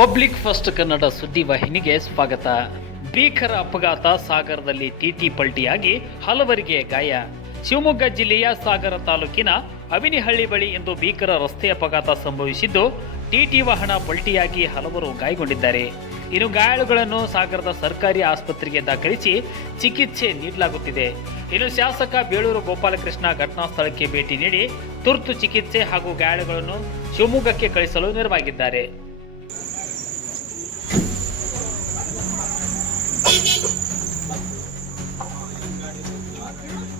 Public first Kannada ಸುದ್ದಿವಾಹಿನಿಗೆ ಸ್ವಾಗತ. ಭೀಕರ ಅಪಘಾತ ಸಾಗರದಲ್ಲಿ ಟಿಟಿ ಪಲ್ಟಿಯಾಗಿ ಹಲವರಿಗೆ ಗಾಯ. ಶಿವಮೊಗ್ಗ ಜಿಲ್ಲೆಯ ಸಾಗರ ತಾಲೂಕಿನ ಅವಿನಿಹಳ್ಳಿ ಬಳಿ ಇಂದು ಭೀಕರ ರಸ್ತೆ ಅಪಘಾತ ಸಂಭವಿಸಿದ್ದು ಟಿಟಿ ವಾಹನ ಪಲ್ಟಿಯಾಗಿ ಹಲವರು ಗಾಯಗೊಂಡಿದ್ದಾರೆ. ಇನ್ನು ಗಾಯಾಳುಗಳನ್ನು ಸಾಗರದ ಸರ್ಕಾರಿ ಆಸ್ಪತ್ರೆಗೆ ದಾಖಲಿಸಿ ಚಿಕಿತ್ಸೆ ನೀಡಲಾಗುತ್ತಿದೆ. ಇನ್ನು ಶಾಸಕ ಬೇಳೂರು ಗೋಪಾಲಕೃಷ್ಣ ಘಟನಾ ಸ್ಥಳಕ್ಕೆ ಭೇಟಿ ನೀಡಿ ತುರ್ತು ಚಿಕಿತ್ಸೆ ಹಾಗೂ ಗಾಯಾಳುಗಳನ್ನು ಶಿವಮೊಗ್ಗಕ್ಕೆ ಕಳಿಸಲು ನೆರವಾಗಿದ್ದಾರೆ.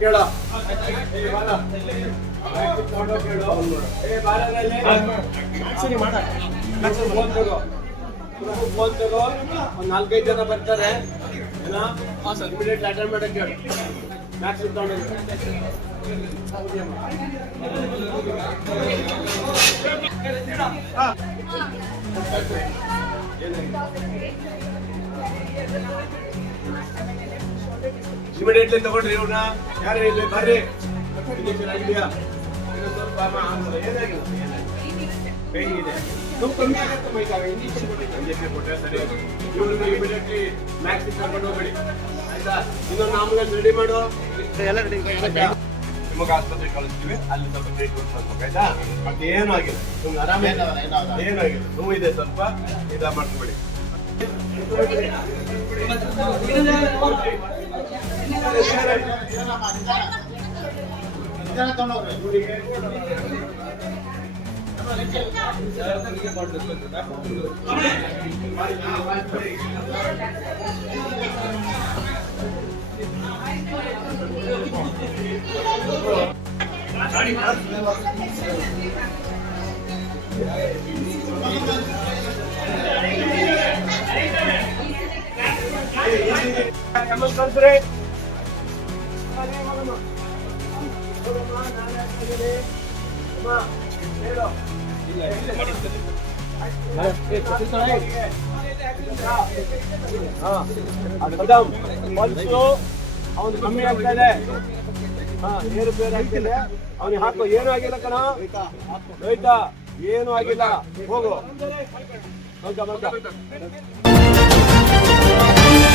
ಕೇಳು ಏ ಬಾಲ ಮ್ಯಾಕ್ಸಿ ತಗೊಂಡೋ ಕೇಳು ಏ ಬಾಲದಲ್ಲಿ ಮ್ಯಾಕ್ಸಿ ಮಾಡ ಮ್ಯಾಕ್ಸಿ ಫೋನ್ ತಗೋ ಫೋನ್ ತಗೋ ಒಂದು ನಾಲ್ಕೈದು ಜನ ಬರ್ತಾರೆ ಏನೋ ಇಮಿಡಿಯೇಟ್ ಅಟೆಂಡ್ ಮಾಡಕ್ಕೆ ಹೇಳು ಮ್ಯಾಕ್ಸಿ ತಗೊಂಡು ಇಮಿಡಿಯೇಟ್ಲಿ ತಗೊಂಡ್ರಿ ಇವ್ರನ್ನ. ಯಾರು ಇಲ್ಲಿ ಬರ್ರಿ. ಆಗಿದೆಯಾ? ಇದು ಸ್ವಲ್ಪ ಅಮ್ಮ, ಏನಾಗಿಲ್ಲ ಪೇನ್ ಇದೆ ತುಂಬ ಕಮ್ಮಿ ಆಗುತ್ತೆ ಮೈಗಾಗ ಇಂಜೆಕ್ಷನ್ ಕೊಟ್ಟಿದ್ದೆ. ಇಂಜೆಕ್ಷನ್ ಕೊಟ್ಟರೆ ಸರಿ. ಇವ್ರನ್ನ ಇಮಿಡಿಯೇಟ್ಲಿ ಮ್ಯಾಕ್ಸಿ ಕರ್ಕೊಂಡು ಹೋಗ್ಬೇಡಿ. ಆಯ್ತಾ? ಇನ್ನೊಂದು ಆಂಬುಲೆನ್ಸ್ ರೆಡಿ ಮಾಡು. ಎಲ್ಲ ರೆಡಿ ನಿಮಗೆ ಆಸ್ಪತ್ರೆಗೆ ಕಳಿಸ್ತೀವಿ. ಅಲ್ಲಿ ಸ್ವಲ್ಪ ಟ್ರೀಟ್ಮೆಂಟ್ ಮಾಡ್ಬೇಕು ಆಯ್ತಾ? ಮತ್ತೆ ಏನೂ ಆಗಿಲ್ಲ ನಿಮ್ಗೆ ಆರಾಮ ಏನೂ ಆಗಿಲ್ಲ ನೋವು ಇದೆ ಸ್ವಲ್ಪ. ಇದ ಮಾಡ್ಕೊಬೇಡಿ. ಕಳ್ಸ್ರಿ ಅವನು ಕಮ್ಮಿ ಆಗ್ತಾ ಇದೆ ಹಾ ಏರು ಬೇರೆ ಆಗ್ತಿದೆ ಅವನಿಗೆ ಹಾಕೋ ಏನು ಆಗಿಲ್ಲ ಕಣ ಆಯ್ತಾ ಏನು ಆಗಿಲ್ಲ ಹೋಗು ಬಂತ ಬಂಕ